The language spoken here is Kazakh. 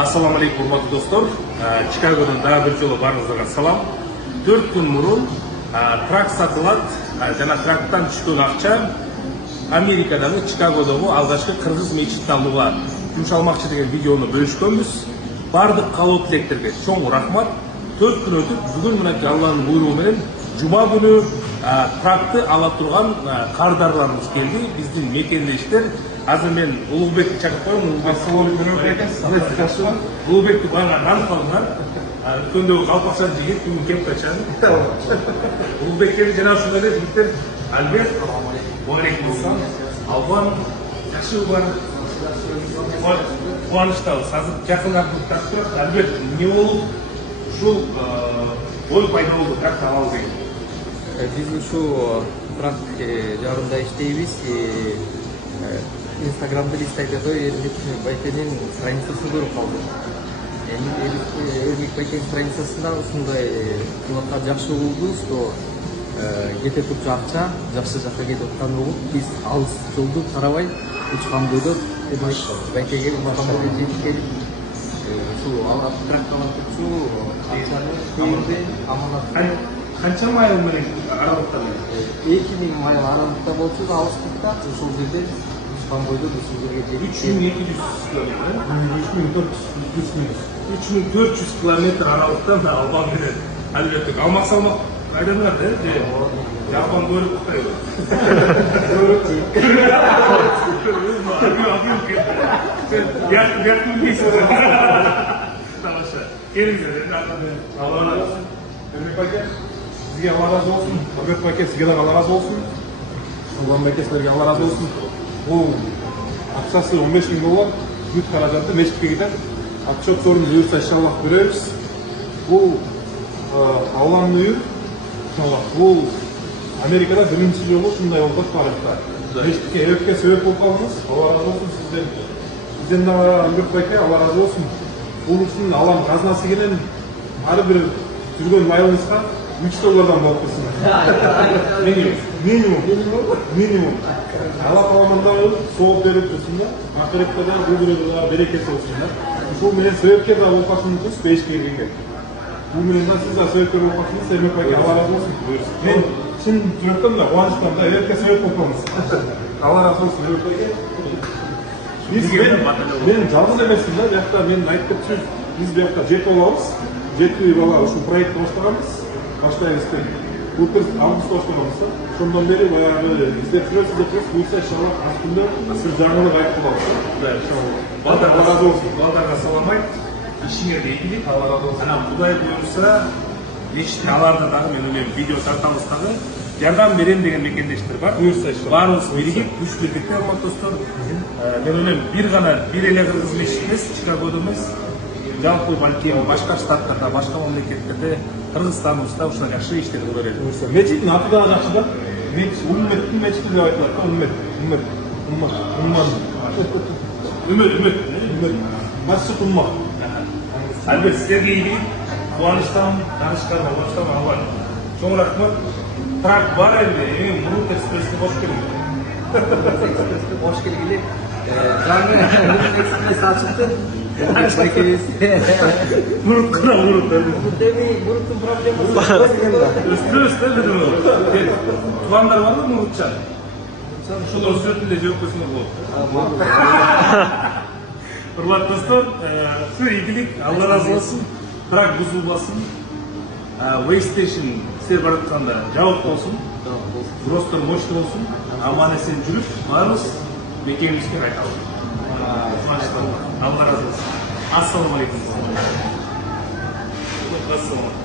Ассаламу алейкум, урматтуу достор. Чикагодон дагы бир жолу баарыңыздарга салам. 4 күн мурун трак сатылат жана трактан түшкөн акча Америкадагы Чикагодогу алгачкы кыргыз мечитин алууга жумшалмакчы деген видеону бөлүшкөнбүз. Бардык каалоо тилектерге чоң рахмат. 4 күн өтүп, бүгүн мына Алланын буйругу менен жума күнү тракты ала турган кардарларыбыз келди. Биздин мекендештер. Азыр мен Улуубекти чакырып коем. Улуубекти бага тааныкпадыңар. Өткөндөгү калпакчан жигит бүгүн кепкачан. Улуубектерди жана ушундай эле жигиттер Альберт, Алейкум, Албан, жакшы бар. Кубанычтабыз. Азыр жакында трактор Альберт эмне болуп ушул ой пайда болду тракты алалы деген. Биз ушул тракт жагында иштейбиз. Инстаграмды листайт өтө Эрмек Байкенин страницасын көрүп калдым. Эрмек Байкен страницасында ушундай кылыкка жакшы болду, что кете турчу акча жакшы жакка кетип аткан болуп, биз алыс жолду карабай учкан бойдо Эрмек Байкенге макаматка жетип келип, ушул тракт алып турчу акчаны көйүндө аманатты. Канча майыл менен аралыкта? 2000 майыл аралыкта болчу, алыстыкта ушул жерде бойда 3200 километр. 3400 километр аралыктан Албан менен Альберттик алмак салмак айдадыңар да? Албан көрүп куттайбы? Тамаша. Келиңиздер енді. Алла разы болсын. Эрмек байке, сізге Алла разы болсын. Альберт байке, сізге де Алла разы болсын. Албан байке, сіздерге Алла разы болсын. Бұл ақшасы 15 000 доллар, бүт қаражаты мешітке кетеді. Отчет сорын бұйырса иншаллах береміз. Бұл Алланың бұйыр. Бұл Америкада бірінші жолы шындай болды тарихта. Мешітке әуекке себеп болып қалдыңыз. Алла разы болсын сізден. Сізден де Альберт байке, Алла разы болсын. Бұл үшін Алланың қазынасы келен әрбір жүрген майлыңызға $3 болып тұрсын. Минимум. Алла қаламында соғып беріп тұрсын да, ақыректе де бұл күреді берекет болсын да. Бұл менен себепкер да болып қашыңыз пейішке келгенге. Бұл менен да сіз да себепкер болып қашыңыз, Эрмек байке, Алла разы болсын. Мен шын жүректім да, қуаныштан да, ерекке себеп болып қалыңыз. Алла разы болсын, Эрмек байке. Мен жалғыз емеспін да, жақта мен айтып сөз, біз бұл жақта 7 боламыз. 7 бала үшін проектті баштағанбыз. Баштаймыз пен. Бұл біз август баштағанбыз. Сондан бері баяғы іздеп жүресіз, бұйырса иншаллах астында сіз жаңылық айтып қаласыз. Балдарға разы болсын. Балдарға саламай, ішіңерде игілік. Құдай бұйырса, мешітті аларда дағы мен ойлаймын видео тартамыздағы жардам берем деген мекендештер бар. Барымыз бірігіп, үш біргетте алмат достар. Мен ойлаймын бір еле қырғыз мешіт емес, Чикагода емес, жалпы балкем башка штаттарда, башка мамлекеттерде, Кыргызстаныбызда ушундай жакшы иштер кыла берет. Мечиттин аты да жакшы да. Умметтин мечити деп айтылат да, Уммет. Масжид умма. Альберт, силерге ийгилик, кубанычтамын, таанышканыма баштан албайм. Чоң рахмат. Трак бар эле, Мурут экспресске кош келиңиз. Hoş gelip жаңы экспресс ачыптыр. Муруттун проблемасы Өстө дедим. Тубандар барбы Мурутчан? Ошол сүрөтүндө жооп койсоңор болот. Урматтуу достор, сиз ийгилик, Алла разы болсун. Трак бузулбасын. Waystation сер баратканда жабык болсун. Простор мощный болсун. Аман эсен жүрүп, барыбыз мекенибизге кайтабыз. Алла разы болсун. Ассаламу алейкум. Ассаламу алейкум.